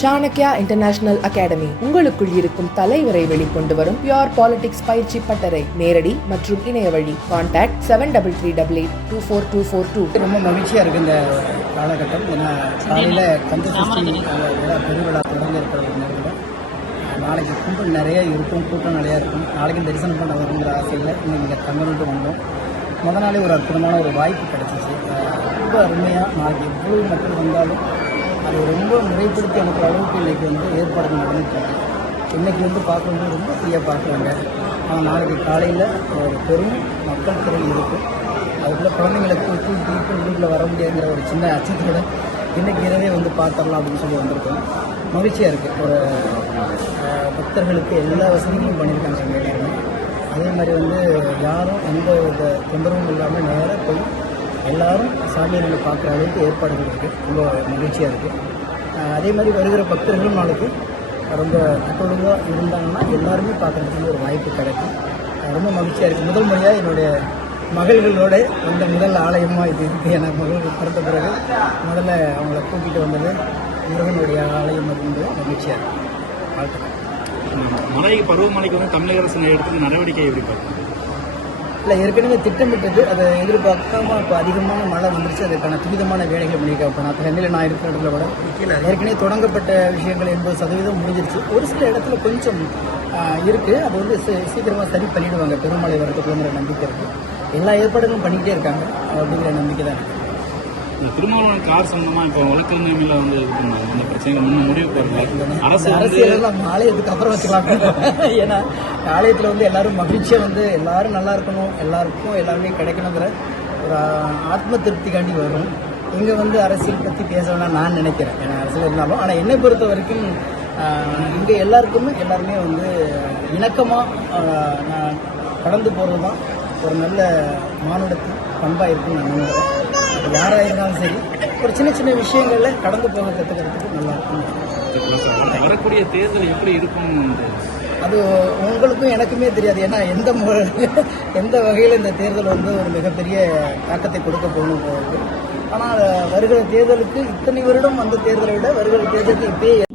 Chanakya international academy உங்களுக்குள் இருக்கும் தலைவரை வெளிக்கொண்டு வரும் பியூர் பாலிடிக்ஸ் பயிற்சி பட்டறை. நேரடி மற்றும் இணைய வழி. கான்டாக்ட் 7388242242. ரொம்ப மகிழ்ச்சியாக இருக்குது இந்த காலகட்டம். ஏன்னா காலையில் கந்தசஷ்டி பெருவிழா தொடங்க இருக்கிற நேரத்தில் நாளைக்கு கும்பல் நிறைய இருக்கும், கூட்டம் நிறையா இருக்கும். நாளைக்கும் தரிசனம் பண்ண வருங்கிற ஆசையில் இங்கே தங்கணுன்ட்டு வந்தோம். முத நாளே ஒரு அற்புதமான ஒரு வாய்ப்பு கிடச்சிச்சு. ரொம்ப அருமையாக நாளைக்கு எவ்வளவு மக்கள் வந்தாலும் அது ரொம்ப முறைப்படுத்தி அனுப்புகிற அளவுக்கு இன்றைக்கி ஏற்பாடுகள் நடந்துட்டாங்க. இன்றைக்கி பார்க்கும்போது ரொம்ப ஃப்ரீயாக பார்க்குறாங்க. ஆனால் நாளைக்கு காலையில் ஒரு பெரும் மக்கள் திரள் இருக்குது. அதுக்குள்ளே குழந்தைங்களுக்கு தூக்கி வீட்டில் வர முடியாதுங்கிற ஒரு சின்ன அச்சத்தோடு இன்றைக்கி இரவே பார்த்துடலாம் அப்படின்னு சொல்லி வந்திருக்கோம். மகிழ்ச்சியாக இருக்குது. ஒரு பக்தர்களுக்கு எல்லா வசதிகளும் பண்ணியிருக்காங்க எல்லாருமே. அதே மாதிரி யாரும் எந்த வித தொந்தரவும் இல்லாமல் நேராக போய் எல்லோரும் சாமியை பார்க்குற அளவுக்கு ஏற்பாடுகள் இருக்குது. ரொம்ப மகிழ்ச்சியாக இருக்குது. அதே மாதிரி வருகிற பக்தர்களும் நாளைக்கு ரொம்ப ஒழுங்காக இருந்தாங்கன்னா எல்லாருமே பார்க்குறதுக்கு ஒரு வாய்ப்பு கிடைக்கும். ரொம்ப மகிழ்ச்சியாக இருக்குது. முதல் முறையாக என்னுடைய மகள்களோட முதல் ஆலயமாக இது இருக்குது. எனக்கு மகள் பிறந்த பிறகு முதல்ல அவங்கள கூட்டிகிட்டு வந்தது முருகனுடைய ஆலயம் அப்படின்றது மகிழ்ச்சியாக இருக்குது. வாழ்த்துக்கள். மழை பருவமழைக்கு தமிழக அரசு எடுத்து நடவடிக்கை எப்படி பார்க்கணும்? இல்லை, ஏற்கனவே திட்டமிட்டது அதை எதிர்பார்க்காம இப்போ அதிகமான மழை வந்துருச்சு. அதுக்கான துரிதமான வேலைகள் பண்ணியிருக்கேன். இப்போ நான் சென்னையில் நான் இருக்கிற இடத்துல கூட ஏற்கனவே தொடங்கப்பட்ட விஷயங்கள் 80% முடிஞ்சிருச்சு. ஒரு சில இடத்துல கொஞ்சம் இருக்குது. அது சீக்கிரமாக சரி பண்ணிவிடுவாங்க பெருமழை வரதுக்குங்கிற நம்பிக்கை இருக்குது. எல்லா ஏற்பாடுகளும் பண்ணிக்கிட்டே இருக்காங்க அப்படிங்கிற நம்பிக்கை தான் இருக்குது. திருமாவளவன் கார் சம்பந்தமாக இப்போ வழக்கறிஞர்ல இந்த பிரச்சனைகள் முன்ன முடிவு போடுறாங்க. அரசியலெல்லாம் ஆலயத்துக்கு அப்புறம் வச்சுக்கலாம். ஏன்னா ஆலயத்தில் எல்லாரும் மகிழ்ச்சியாக எல்லாரும் நல்லா இருக்கணும், எல்லாருமே கிடைக்கணுங்கிற ஒரு ஆத்ம திருப்திக்காண்டி வரும். இங்கே அரசியல் பற்றி பேசணும்னா நான் நினைக்கிறேன். ஏன்னா அரசியல் இருந்தாலும் ஆனால் என்னை பொறுத்த வரைக்கும் இங்கே எல்லாருமே இணக்கமாக நான் கடந்து போகிறது தான் ஒரு நல்ல மானுடத்தின் பண்பாக இருக்குன்னு நான் நம்புகிறேன். யாராக இருந்தாலும் சரி ஒரு சின்ன சின்ன விஷயங்களில் கடந்து போக கற்றுக்கிறதுக்கு நல்லா இருக்கும். வரக்கூடிய தேர்தல் எப்படி இருக்கும் அது உங்களுக்கும் எனக்குமே தெரியாது. ஏன்னா எந்த வகையில் இந்த தேர்தல் ஒரு மிகப்பெரிய தாக்கத்தை கொடுக்க போகணும். ஆனால் வருகிற தேர்தலுக்கு இத்தனை வருடம் வந்த தேர்தலை விட வருகிற தேர்தலுக்கு இப்பயே